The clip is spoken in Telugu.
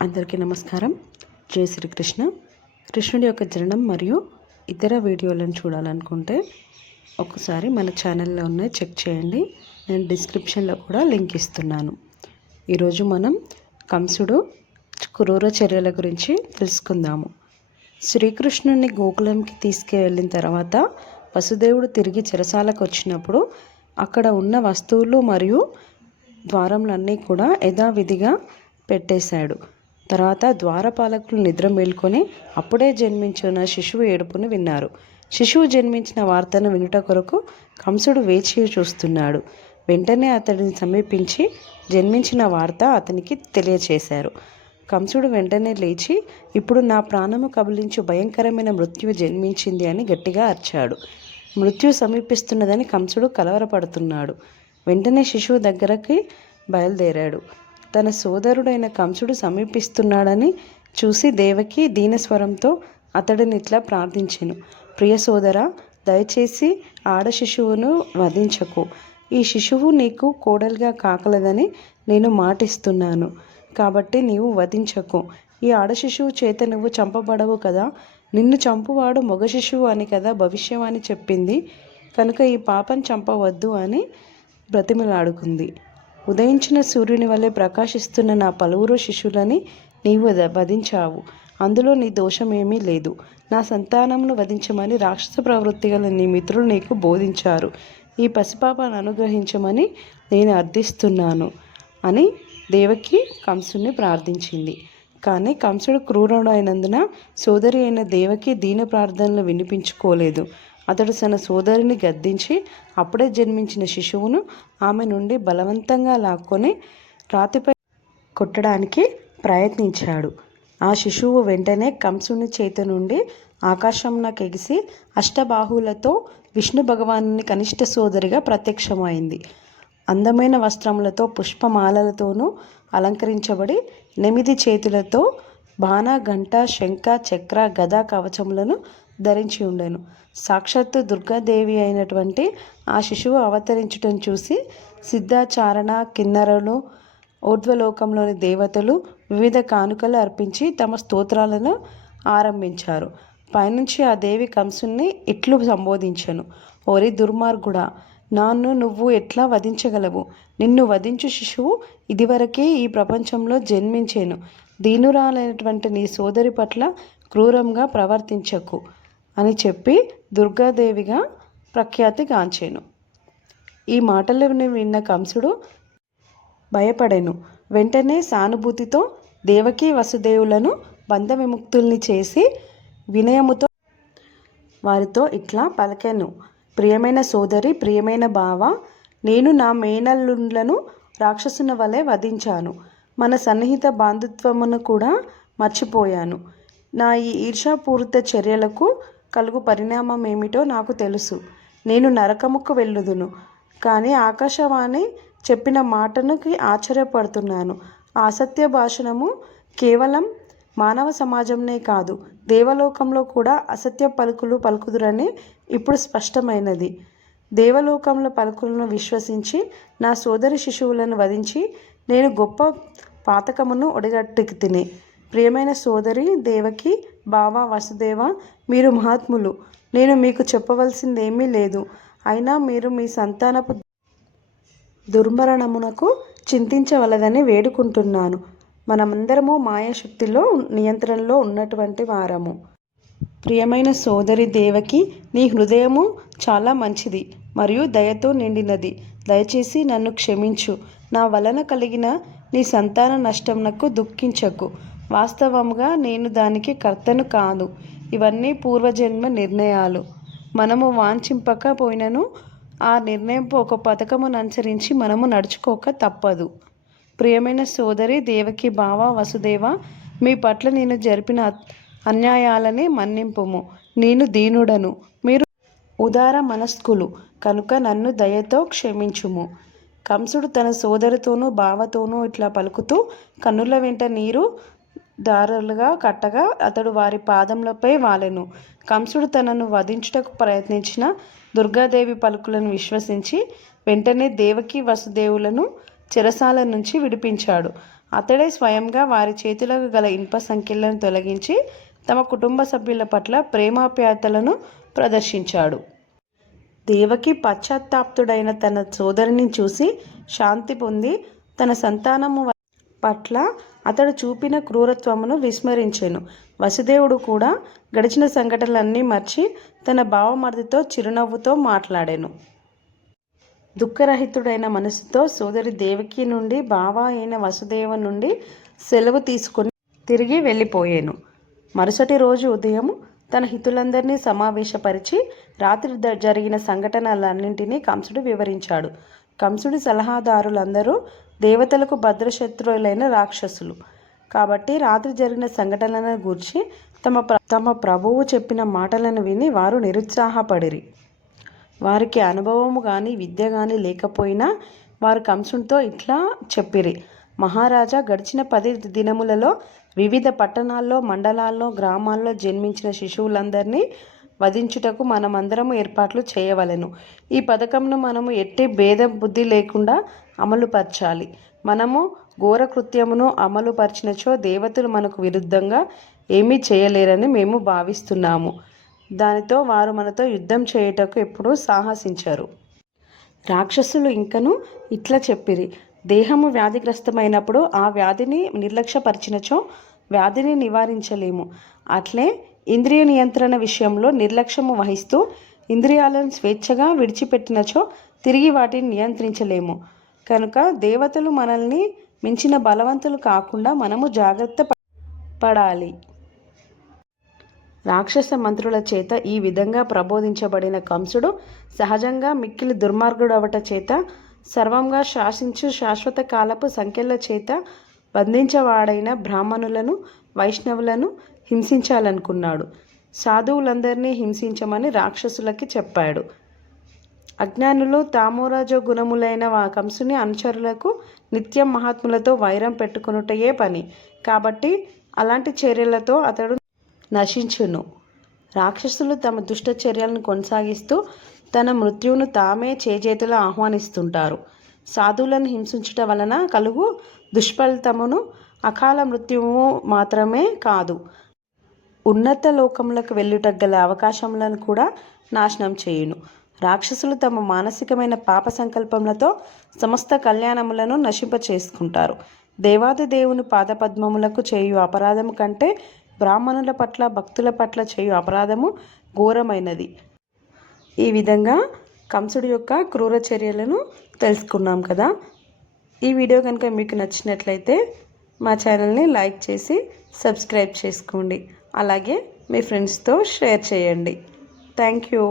అందరికీ నమస్కారం. జై శ్రీకృష్ణ. కృష్ణుడి యొక్క జననం మరియు ఇతర వీడియోలను చూడాలనుకుంటే ఒకసారి మన ఛానల్లో ఉన్నాయి చెక్ చేయండి. నేను డిస్క్రిప్షన్లో కూడా లింక్ ఇస్తున్నాను. ఈరోజు మనం కంసుడు క్రూర చర్యల గురించి తెలుసుకుందాము. శ్రీకృష్ణుని గోకులంకి తీసుకువెళ్ళిన తర్వాత వసుదేవుడు తిరిగి చెరసాలకు వచ్చినప్పుడు అక్కడ ఉన్న వస్తువులు మరియు ద్వారములన్నీ కూడా యథావిధిగా పెట్టేశాడు. తర్వాత ద్వారపాలకులు నిద్ర మేల్కొని అప్పుడే జన్మించిన శిశువు ఏడుపును విన్నారు. శిశువు జన్మించిన వార్తను వినుట కొరకు కంసుడు వేచి చూస్తున్నాడు. వెంటనే అతడిని సమీపించి జన్మించిన వార్త అతనికి తెలియచేశారు. కంసుడు వెంటనే లేచి, ఇప్పుడు నా ప్రాణము కబలించు భయంకరమైన మృత్యువు జన్మించింది అని గట్టిగా అరిచాడు. మృత్యు సమీపిస్తున్నదని కంసుడు కలవరపడుతున్నాడు. వెంటనే శిశువు దగ్గరకి బయలుదేరాడు. తన సోదరుడైన కంసుడు సమీపిస్తున్నాడని చూసి దేవకి దీనస్వరంతో అతడిని ఇట్లా ప్రార్థించెను. ప్రియ సోదరా, దయచేసి ఆడ శిశువును వధించకు. ఈ శిశువు నీకు కోడలుగా కాకలదని నేను మాటిస్తున్నాను. కాబట్టి నీవు వధించకు. ఈ ఆడ శిశువు చేత నువ్వు చంపబడవు కదా. నిన్ను చంపువాడు మగ శిశువు అని కదా భవిష్యవాణి చెప్పింది. కనుక ఈ పాపం చంపవద్దు అని బ్రతిమలాడుకుంది. ఉదయించిన సూర్యుని వల్లే ప్రకాశిస్తున్న నా పలువురు శిశువులని నీవు వధించావు. అందులో నీ దోషమేమీ లేదు. నా సంతానమును వధించమని రాక్షస ప్రవృత్తి గల నీ మిత్రులు నీకు బోధించారు. ఈ పసిపాపను అనుగ్రహించమని నేను అర్థిస్తున్నాను అని దేవకి కంసుని ప్రార్థించింది. కానీ కంసుడు క్రూరుడు అయినందున సోదరి అయిన దేవకి దీన ప్రార్థనలు వినిపించుకోలేదు. అతడు తన సోదరిని గద్దించి అప్పుడే జన్మించిన శిశువును ఆమె నుండి బలవంతంగా లాక్కొని రాతిపై కొట్టడానికి ప్రయత్నించాడు. ఆ శిశువు వెంటనే కంసుని చేతి నుండి ఆకాశంలోకి ఎగిసి అష్టబాహువులతో విష్ణు భగవానుని కనిష్ట సోదరిగా ప్రత్యక్షమైంది. అందమైన వస్త్రములతో పుష్పమాలలతోనూ అలంకరించబడి 8 చేతులతో బాణ, గంట, శంఖ, చక్ర, గద, కవచములను ధరించి ఉండెను. సాక్షాత్తు దుర్గాదేవి అయినటువంటి ఆ శిశువు అవతరించటం చూసి సిద్ధాచారణ, కిన్నరులు, ఊర్ధ్వలోకంలోని దేవతలు వివిధ కానుకలు అర్పించి తమ స్తోత్రాలను ఆరంభించారు. పైనుంచి ఆ దేవి కంసుని ఇట్లు సంబోధించెను. ఓరి దుర్మార్గుడా, నన్ను నువ్వు ఎట్లా వధించగలవు? నిన్ను వధించు శిశువు ఇదివరకే ఈ ప్రపంచంలో జన్మించేను. దీనురాలైనటువంటి నీ సోదరి పట్ల క్రూరంగా ప్రవర్తించకు అని చెప్పి దుర్గాదేవిగా ప్రఖ్యాతి గాంచెను. ఈ మాటలను విన్న కంసుడు భయపడెను. వెంటనే సానుభూతితో దేవకి వసుదేవులను బంధ విముక్తుల్ని చేసి వినయముతో వారితో ఇట్లా పలికెను. ప్రియమైన సోదరి, ప్రియమైన బావ, నేను నా మేనల్లుండ్లను రాక్షసుని వలె వధించాను. మన సన్నిహిత బాంధుత్వమును కూడా మర్చిపోయాను. నా ఈ ఈర్షాపూరిత చర్యలకు కలుగు పరిణామం ఏమిటో నాకు తెలుసు. నేను నరకముకు వెళ్ళుదును. కానీ ఆకాశవాణి చెప్పిన మాటనుకి ఆశ్చర్యపడుతున్నాను. ఆ అసత్య భాషణము కేవలం మానవ సమాజంనే కాదు, దేవలోకంలో కూడా అసత్య పలుకులు పలుకుదురని ఇప్పుడు స్పష్టమైనది. దేవలోకంలో పలుకులను విశ్వసించి నా సోదరి శిశువులను వధించి నేను గొప్ప పాతకమును ఒడిగట్టుకు తిని. ప్రియమైన సోదరి దేవకి, బావ వసుదేవ, మీరు మహాత్ములు. నేను మీకు చెప్పవలసిందేమీ లేదు. అయినా మీరు మీ సంతానపు దుర్మరణమునకు చింతించవలదని వేడుకుంటున్నాను. మనమందరము మాయాశక్తిలో నియంత్రణలో ఉన్నటువంటి వారము. ప్రియమైన సోదరి దేవకి, నీ హృదయము చాలా మంచిది మరియు దయతో నిండినది. దయచేసి నన్ను క్షమించు. నా వలన కలిగిన నీ సంతాన నష్టంనకు దుఃఖించకు. వాస్తవంగా నేను దానికి కర్తను కాదు. ఇవన్నీ పూర్వజన్మ నిర్ణయాలు. మనము వాంఛింపకపోయినను ఆ నిర్ణయంపు ఒక పథకమును అనుసరించి మనము నడుచుకోక తప్పదు. ప్రియమైన సోదరి దేవకి, బావ వసుదేవ, మీ పట్ల నేను జరిపిన అన్యాయాలని మన్నింపుము. నేను దీనుడను, మీరు ఉదార మనస్కులు కనుక నన్ను దయతో క్షమించుము. కంసుడు తన సోదరితోనూ బావతోనూ ఇట్లా పలుకుతూ కన్నుల వెంట నీరు దారులుగా కట్టగా అతడు వారి పాదములపై వాలెను. కంసుడు తనను వధించుటకు ప్రయత్నించిన దుర్గాదేవి పలుకులను విశ్వసించి వెంటనే దేవకి వసుదేవులను చెరసాల నుంచి విడిపించాడు. అతడే స్వయంగా వారి చేతులకు గల ఇనుప సంకెళ్లను తొలగించి తమ కుటుంబ సభ్యుల పట్ల ప్రేమాప్యాయతలను ప్రదర్శించాడు. దేవకి పశ్చాత్తాప్తుడైన తన సోదరుని చూసి శాంతి పొంది తన సంతానము పట్ల అతడు చూపిన క్రూరత్వమును విస్మరించెను. వసుదేవుడు కూడా గడిచిన సంఘటనలన్నీ మర్చి తన బావమరిదితో చిరునవ్వుతో మాట్లాడెను. దుఃఖరహితుడైన మనసుతో సోదరి దేవకి నుండి బావ అయిన వసుదేవ నుండి సెలవు తీసుకుని తిరిగి వెళ్ళిపోయాను. మరుసటి రోజు ఉదయం తన హితులందరినీ సమావేశపరిచి రాత్రి జరిగిన సంఘటనలన్నింటినీ కంసుడు వివరించాడు. కంసుడి సలహాదారులందరూ దేవతలకు భద్రశత్రువులైన రాక్షసులు కాబట్టి రాత్రి జరిగిన సంఘటనలను గూర్చి తమ ప్రభువు చెప్పిన మాటలను విని వారు నిరుత్సాహపడిరి. వారికి అనుభవము కానీ విద్య కానీ లేకపోయినా వారు కంసునితో ఇట్లా చెప్పిరి: మహారాజా, గడిచిన 10 దినములలో వివిధ పట్టణాల్లో, మండలాల్లో, గ్రామాల్లో జన్మించిన శిశువులందరినీ వధించుటకు మనమందరము ఏర్పాట్లు చేయవలెను. ఈ పథకంను మనము ఎట్టి భేద బుద్ధి లేకుండా అమలుపరచాలి. మనము ఘోర కృత్యమును అమలుపరిచినచో దేవతలు మనకు విరుద్ధంగా ఏమీ చేయలేరని మేము భావిస్తున్నాము. దానితో వారు మనతో యుద్ధం చేయుటకు ఎప్పుడూ సాహసించరు. రాక్షసులు ఇంకను ఇట్లా చెప్పిరి: దేహము వ్యాధిగ్రస్తమైనప్పుడు ఆ వ్యాధిని నిర్లక్ష్యపరిచినచో వ్యాధిని నివారించలేము. అట్లే ఇంద్రియ నియంత్రణ విషయంలో నిర్లక్ష్యము వహిస్తూ ఇంద్రియాలను స్వేచ్ఛగా విడిచిపెట్టినచో తిరిగి వాటిని నియంత్రించలేము. కనుక దేవతలు మనల్ని మించిన బలవంతులు కాకుండా మనము జాగ్రత్త పడాలి. రాక్షస మంత్రుల చేత ఈ విధంగా ప్రబోధించబడిన కంసుడు సహజంగా మిక్కిలి దుర్మార్గుడవట చేత సర్వంగా శాసించు శాశ్వత కాలపు సంఖ్యల చేత బంధించవాడైన బ్రాహ్మణులను, వైష్ణవులను హింసించాలనుకున్నాడు. సాధువులందరినీ హింసించమని రాక్షసులకి చెప్పాడు. అజ్ఞానులు, తామోరాజో గుణములైన కంసుని అనుచరులకు నిత్యం మహాత్ములతో వైరం పెట్టుకొనుటయే పని. కాబట్టి అలాంటి చర్యలతో అతడు నశించును. రాక్షసులు తమ దుష్ట చర్యలను కొనసాగిస్తూ తన మృత్యువును తామే చేజేతులా ఆహ్వానిస్తుంటారు. సాధువులను హింసించుట వలన కలుగు దుష్ఫలితమును అకాల మృత్యువు మాత్రమే కాదు, ఉన్నత లోకములకు వెళ్ళుటకు గల అవకాశములను కూడా నాశనం చేయును. రాక్షసులు తమ మానసికమైన పాప సంకల్పములతో సమస్త కళ్యాణములను నశింపచేసుకుంటారు. దేవాది దేవుని పాదపద్మములకు చేయు అపరాధము కంటే బ్రాహ్మణుల పట్ల, భక్తుల పట్ల చేయు అపరాధము ఘోరమైనది. ఈ విధంగా కంసుడి యొక్క క్రూర చర్యలను తెలుసుకున్నాం కదా. ఈ వీడియో కనుక మీకు నచ్చినట్లయితే మా ఛానల్ని లైక్ చేసి సబ్స్క్రైబ్ చేసుకోండి. అలాగే మీ ఫ్రెండ్స్తో షేర్ చేయండి. Thank you.